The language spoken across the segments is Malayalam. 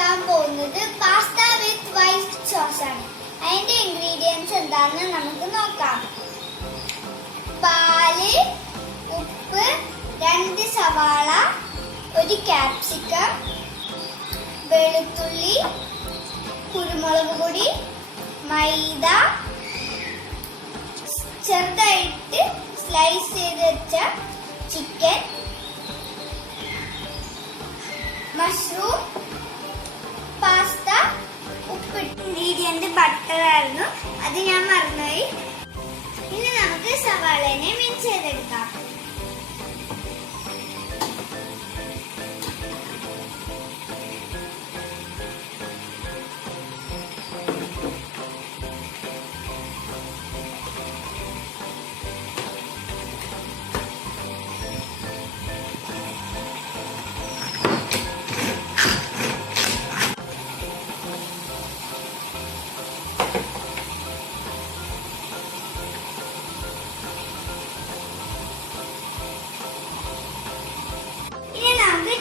ഉണ്ടാക്കാൻ പോകുന്നത് പാസ്ത വിത്ത് വൈറ്റ് സോസ് ആണ്. അതിന്റെ ഇൻഗ്രീഡിയൻസ് എന്താണെന്ന് നമുക്ക് നോക്കാം. പാല്, ഉപ്പ്, 2 സവാള, 1 ക്യാപ്സിക്കം, വെളുത്തുള്ളി, കുരുമുളക് പൊടി, മൈദ, ചെറുതായിട്ട് സ്ലൈസ് ചെയ്ത് വെച്ച ചിക്കൻ, മഷ്റൂം, പാസ്ത, ഉപ്പിട്ട്. ഇൻഗ്രീഡിയന്റ് ബട്ടർ ആയിരുന്നു, അത് ഞാൻ മറന്നുപോയി. ഇനി നമുക്ക് സവാളനെ മിക്സ് ചെയ്തെടുക്കാം.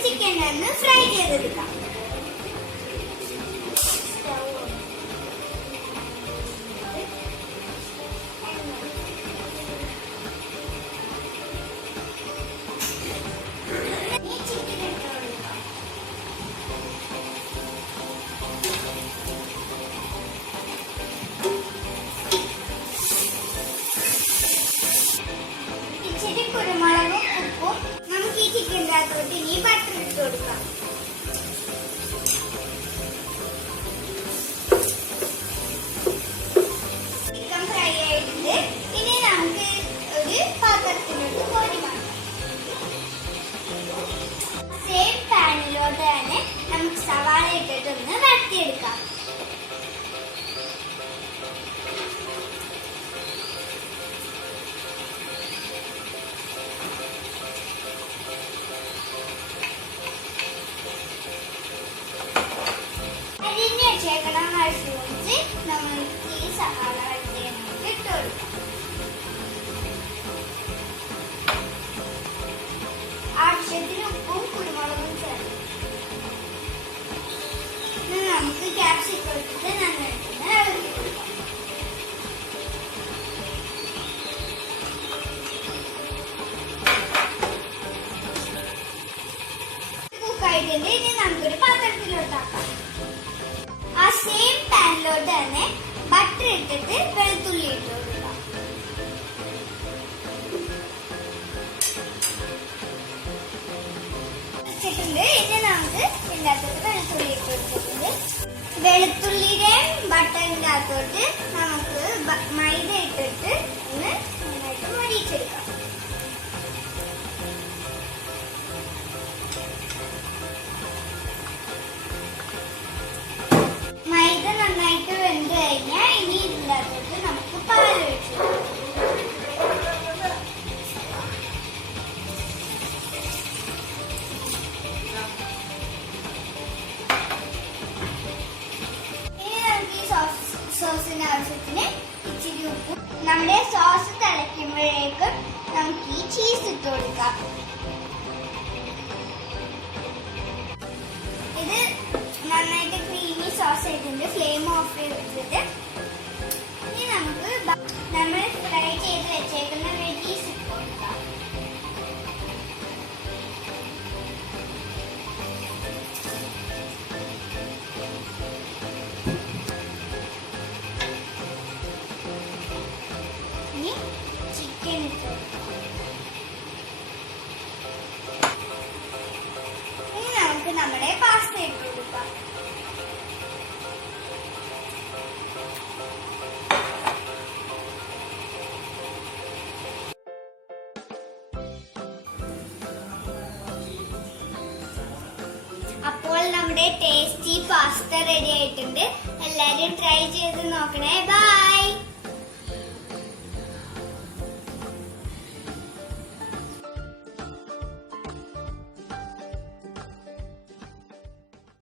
ചിക്കൻ ഒന്ന് ഫ്രൈ ചെയ്തെടുക്കാം. ഇച്ചിരി കുരുമുളകും ഉപ്പും നമുക്ക് ഈ ചിക്കൻ്റെ അകത്തോട്ട് ഇനി ബട്ടർ ഇട്ട് കൊടുക്കാം. ചിക്കൻ ഫ്രൈ ആയിട്ടുണ്ട്. ഇനി നമുക്ക് ഒരു പാത്രത്തിലോട്ട് കോരിക്കാം. സെയിം പാനിലോട്ട് തന്നെ നമുക്ക് സവാള ഇട്ടിട്ടൊന്ന് വരട്ടിയെടുക്കാം. നമുക്ക് ഈ സവാള വരട്ടിയതിനോട്ട് ഇട്ട് കൊടുക്കാം. ആവശ്യത്തിന് ഉപ്പും കുരുമുളകും ചേർത്ത് നമുക്ക് ക്യാപ്സിക്കം ഇട്ടിട്ട് നന്നായിട്ട് ഇളക്കി കൊടുക്കാം. കുക്കായിട്ടുണ്ട്. ഇനി നമുക്കൊരു പാത്രത്തിലോട്ടാക്കാം. ആ സെയിം പാനിലോട്ട് തന്നെ ബട്ടർ ഇട്ടിട്ട് വെളുത്തുള്ളി ഇട്ട് കൊടുക്കാം. വെച്ചിട്ടുണ്ട്. ഇനി നമുക്ക് ഇതിൻ്റെ അകത്തോട്ട് വെളുത്തുള്ളി ഇട്ട് കൊടുത്തിട്ടുണ്ട്. വെളുത്തുള്ളിയുടെയും ബട്ടറിൻ്റെ അകത്തോട്ട് നമുക്ക് മൈദ ഇട്ടിട്ട് ഒന്ന് നന്നായിട്ട് മൊരിയിച്ചെടുക്കാം. മൈദ നന്നായിട്ട് വെന്ത് കഴിഞ്ഞാൽ ഇനി ഇതിൻ്റെ അകത്തോട്ട് നമുക്ക് പാൽ ഒഴിച്ചു കൊടുക്കാം. ഇനി നമുക്ക് ഈ സോസിന് ആവശ്യത്തിന് ഇച്ചിരി ഉപ്പും. നമ്മുടെ സോസ് തിളയ്ക്കുമ്പോഴേക്കും നമുക്ക് ഈ ചീസ് ഇട്ട് കൊടുക്കാം. ഇത് നന്നായിട്ട് ക്രീമി സോസ് ആയിട്ടുണ്ട്. ഫ്ലെയിം ഓഫ് ചെയ്തിട്ട് ഇനി നമുക്ക് നമ്മൾ ഫ്രൈ ചെയ്ത് വെച്ചേക്കുന്ന വെജീസ് ഇട്ട് കൊടുക്കാം. ഇനി ചിക്കൻ ഇട്ട് കൊടുക്കാം. ഇനി നമുക്ക് നമ്മുടെ പാസ്ത ഇട്ട് കൊടുക്കാം. അപ്പോൾ നമ്മുടെ ടേസ്റ്റി പാസ്ത റെഡി ആയിട്ടുണ്ട്. എല്ലാവരും ട്രൈ ചെയ്ത് നോക്കണേ. ബൈ.